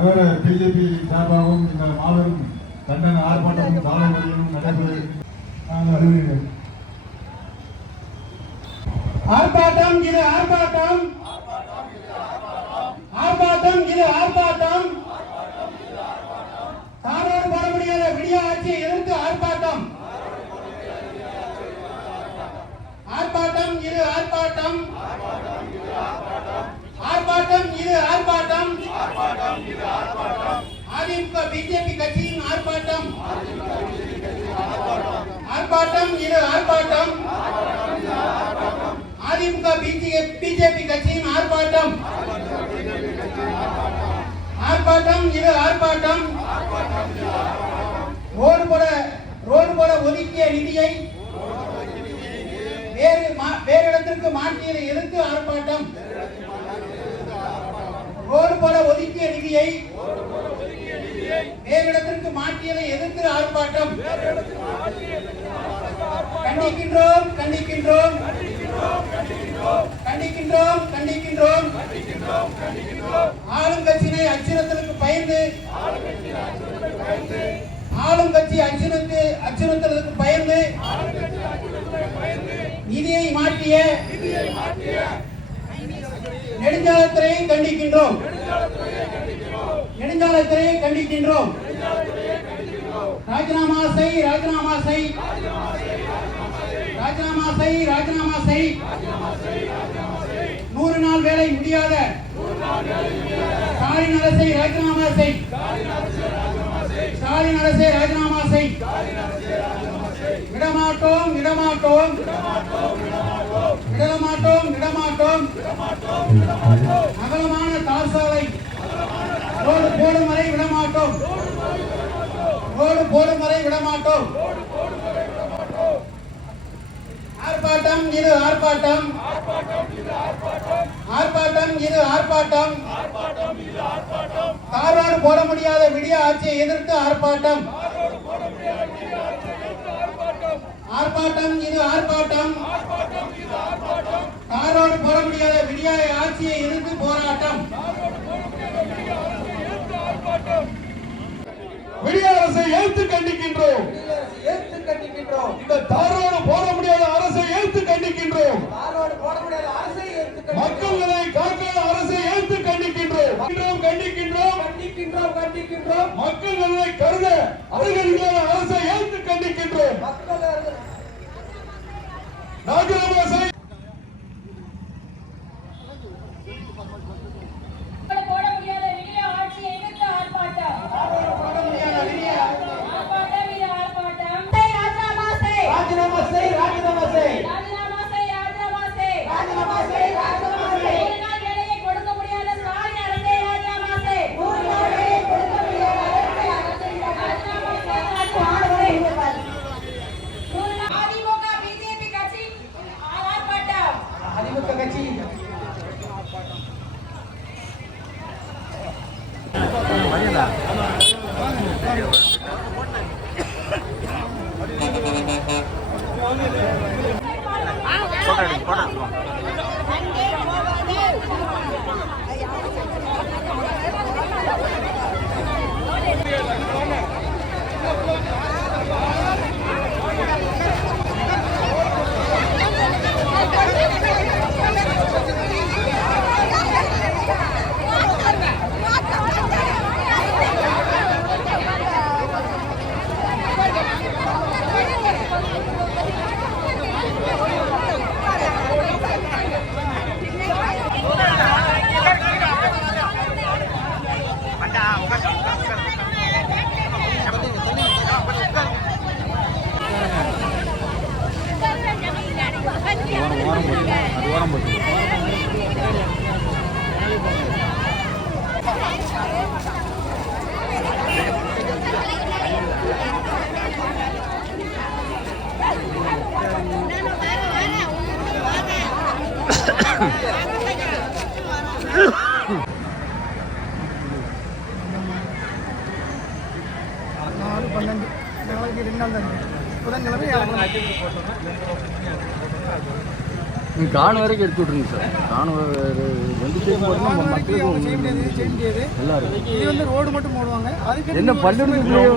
BJP சார்பாகவும் இந்த மாபெரும் கண்டன ஆர்ப்பாட்டமும் சாலை மறியலும் நடைபெறு நாங்கள் அறிவுறுகிறோம் ஆர்ப்பாட்டம் இது ஆர்ப்பாட்டம். ஆர்ப்பாட்டம் இது ஆர்ப்பாட்டம். தாரோடு போட முடியாத விடிய ஆட்சியை எதிர்த்து ஆர்ப்பாட்டம். ஆர்ப்பாட்டம் இது ஆர்ப்பாட்டம். ஆர்ப்பாட்டம் இது ஆர்ப்பாட்டம் அதிமுக பிஜேபி கட்சியின் ஆர்ப்பாட்டம். ஆர்ப்பாட்டம் இது ஆர்ப்பாட்டம். அதிமுக பிஜேபி கட்சியின் ஆர்ப்பாட்டம். ஆர்ப்பாட்டம் இது ஆர்ப்பாட்டம். ரோடு போட ரோடு போட ஒதுக்கிய நிதியை வேறு மா- வேறு இடத்திற்கு மாற்றியதை எதிர்த்து ஆர்ப்பாட்டம்? ரோடு ஒதுக்கிய நிதியை வேறு இடத்திற்கு மாற்றியதை எதிர்த்து ஆர்ப்பாட்டம். கண்டிக்கின்றோம் கண்டிக்கின்றோம். கண்டிக்கின்றோம் கண்டிக்கின்றோம். ஆளுங்கட்சியினை அச்சுறுத்தலுக்கு பயந்து ஆளுங்கட்சி அச்சுறுத்து அச்சுறுத்தலுக்கு பயந்து நிதியை மாற்றிய நெடுஞ்சாலைத்துறையை கண்டிக்கின்றோம். நெடுஞ்சாலைத்துறையை கண்டிக்கின்றோம். ராஜினாமா செய் ராஜினாமா செய். ராஜினாமா செய் ராஜினாமா செய். நூறு நாள் வேலை முடியாத. ஸ்டாலின் அரசை ராஜினாமா செய். ஸ்டாலின் அரசை ராஜினாமா செய். விடமாட்டோம் விடமாட்டோம். அகலமாட்டோம் விடமாட்டோம். அகலமான தார் சாலை. ரோடு போடும் வரை விடமாட்டோம். ரோடு போடும் வரை விடமாட்டோம். ஆர்ப்பாட்டம் இது ஆர்ப்பாட்டம். ஆர்ப்பாட்டம் இது ஆர்ப்பாட்டம். தாரோடு போட முடியாத விடிய ஆட்சியை எதிர்த்து ஆர்ப்பாட்டம். ஆர்ப்பாட்டம் இது ஆர்ப்பாட்டம். முடியாத ஆட்சியை எதிர்த்து போராட்டம். விடிய அரசை ஏற்று கண்டிக்கின்றோம். இந்த தாரோடு போட முடியாத அரசை ஏற்று கண்டிக்கின்றோம். மக்களை காக்காத அரசை ஏற்று கண்டிக்கின்றோம். கண்டிக்கின்றோம், கண்டிக்கின்றோம். கண்டிக்கின்றோம் மக்கள் நலனை கருத அருகருகாத அரசை ஏற்று கண்டிக்கின்றோம். மக்கள் நாலு பன்னெண்டு நாளைக்கு ரெண்டு நாள் தான் புதன்கிழமை வியாழக்கிழமை காண வரைக்கும் எடுத்து விட்ருங்க சார் காண சைடு போட்டோம்னா அவங்க செய்ய முடியாது செய்ய முடியாது இது வந்து ரோடு மட்டும் போடுவாங்க. அதுக்கு என்ன பள்ளிக்கூடத்துலேயே